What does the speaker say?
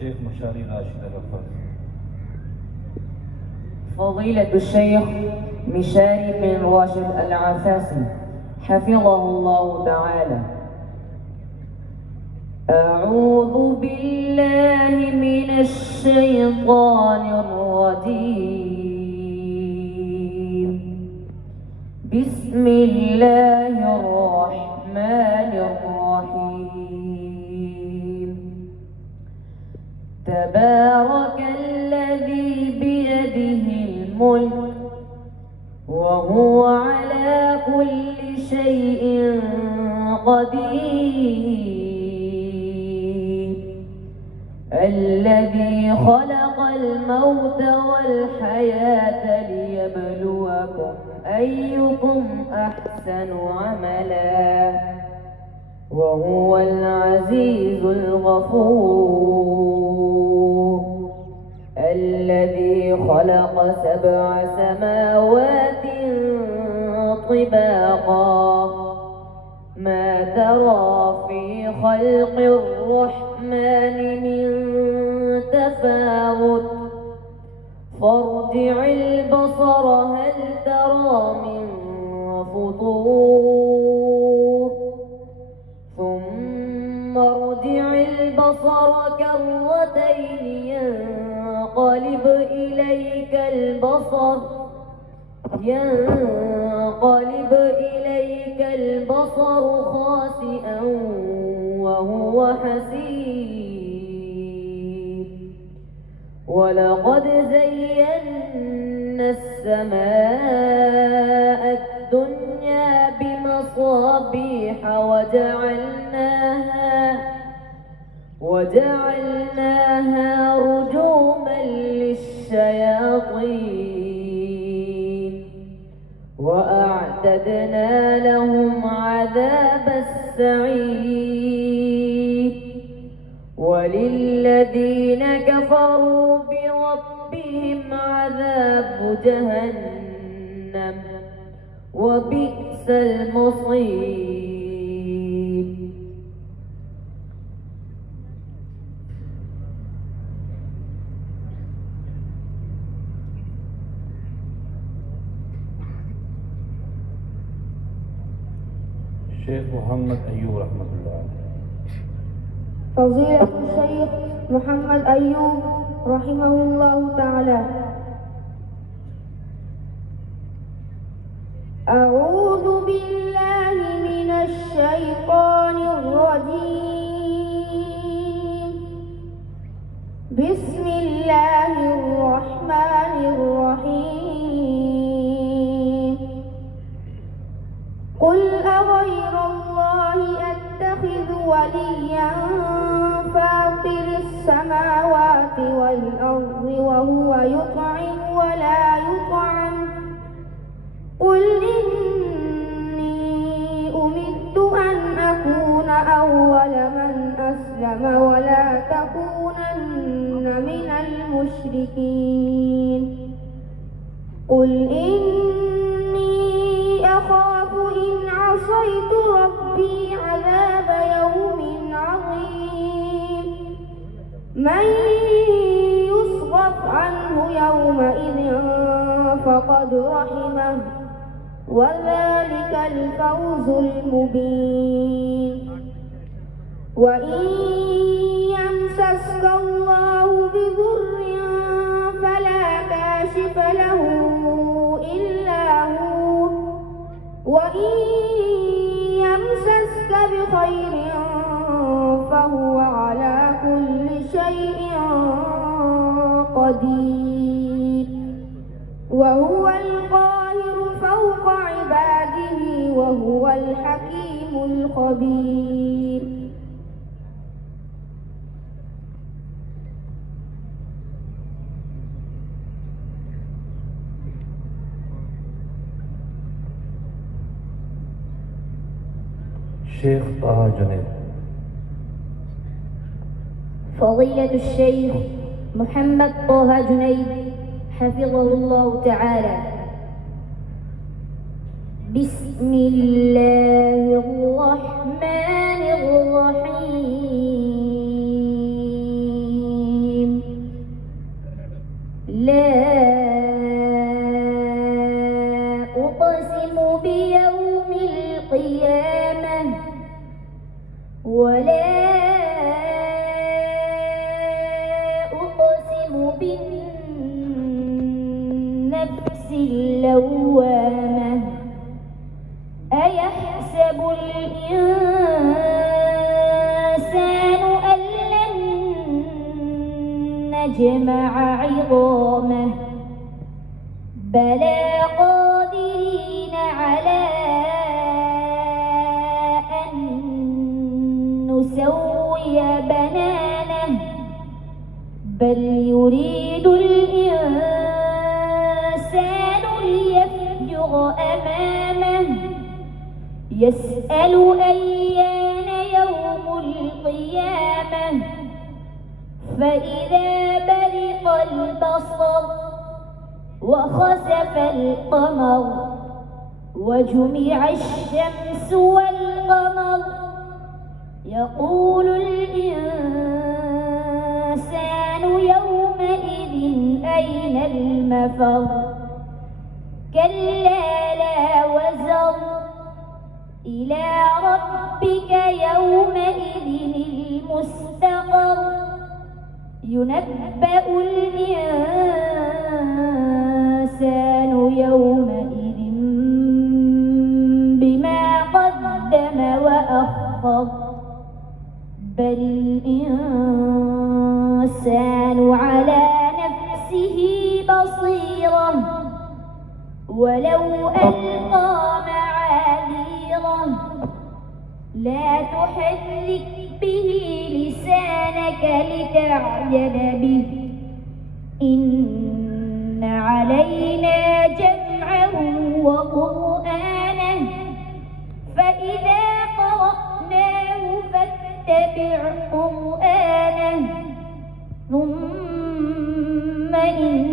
شيخ مشاري راشد الغفار. فضيلة الشيخ مشاري بن راشد العفاسي حفظه الله تعالى. أعوذ بالله من الشيطان الرجيم. بسم الله الرحمن الرحيم. تبارك الذي بيده الملك وهو على كل شيء قدير، الذي خلق الموت والحياة ليبلوكم أيكم أحسن عملا، وهو العزيز الغفور، الذي خلق 7 سماوات طباقا، ما ترى في خلق الرحمن من تفاوت، فارجع البصر هل ترى من فطور، ثم ارجع البصر كرتين ينقلب إليك البصر خاسئا وهو حسير، ولقد زينا السماء الدنيا بمصابيح وجعلناها رجوما للشياطين، وأعتدنا لهم عذاب السعير، وللذين كفروا بربهم عذاب جهنم وبئس المصير. شيخ محمد أيوب رحمة الله عليه. فضيلة الشيخ محمد أيوب رحمه الله تعالى. أعوذ بالله من الشيطان الرجيم. بسم الله الرحمن الرحيم. قل أغير الله أتخذ وليا فاطر السماوات والأرض وهو يطعم ولا يطعم، قل إني أمرت أن أكون أول من أسلم ولا تكونن من المشركين، قل إني أخاف إن عصيت ربي عذاب يوم عظيم، من يصرف عنه يومئذ فقد رحمه، وذلك الفوز المبين. وإن يمسسك الله بضر فلا كاشف له إلا هو، وإن يمسسك بخير فهو على كل شيء قدير، وهو القاهر فوق عباده، وهو الحكيم الخبير. شيخ طه جنيد. فضيلة الشيخ محمد طه جنيد حفظه الله تعالى. بسم الله الرحمن الرحيم. لوامة أيحسب الإنسان أن لن نجمع عظامه بلى قادرين على أن نسوي بنانه بل يريد الإنسان ليفجر أمامه يسأل أيان يوم القيامة فإذا برق البصر وخسف القمر وجمع الشمس والقمر يقول الإنسان يومئذ أين المفر كلا لا وزر إلى ربك يومئذ المستقر ينبأ الإنسان يومئذ بما قدم وأخر بل الإنسان على نفسه بصيرة ولو ألقى معاذيره لا تحرك به لسانك لتعجل به إن علينا جمعه وقرآنه فإذا قرأناه فاتبع قرآنه ثم إن